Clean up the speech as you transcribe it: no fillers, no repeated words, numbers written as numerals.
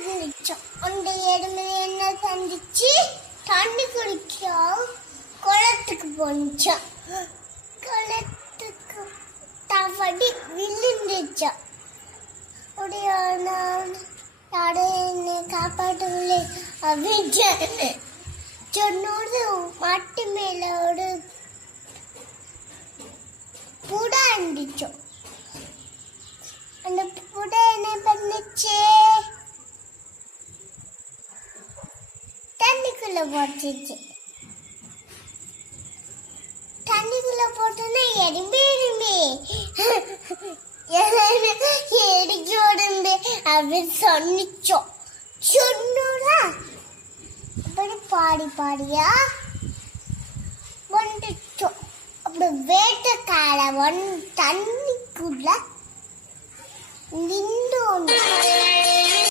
இருந்துச்சோம். அந்த எறும்பு என்ன செஞ்சிச்சு, தண்ணி குடிக்க குளத்துக்கு போனிச்சோம். குளத்துக்கு தவடி விழுந்துச்சோம். யாரும் என்னை காப்பாற்றவில்லை அப்படின்னு சொன்னோடு மாட்டு மேல ஒரு புடா இருந்துச்சோம். அந்த புடா என்ன பண்ணுச்சு, தண்ணிக்குள்ள போட்டுச்சு. தண்ணிக்குள்ள போட்டோன்னா எறும்பே எரிக்க உடம்பு அப்படின்னு சொன்னிச்சோம். சொன்னோடா அப்படி பாடியா வந்துச்சோம். அப்படி வேட்டைக்கார தண்ணிக்குள்ள நின்று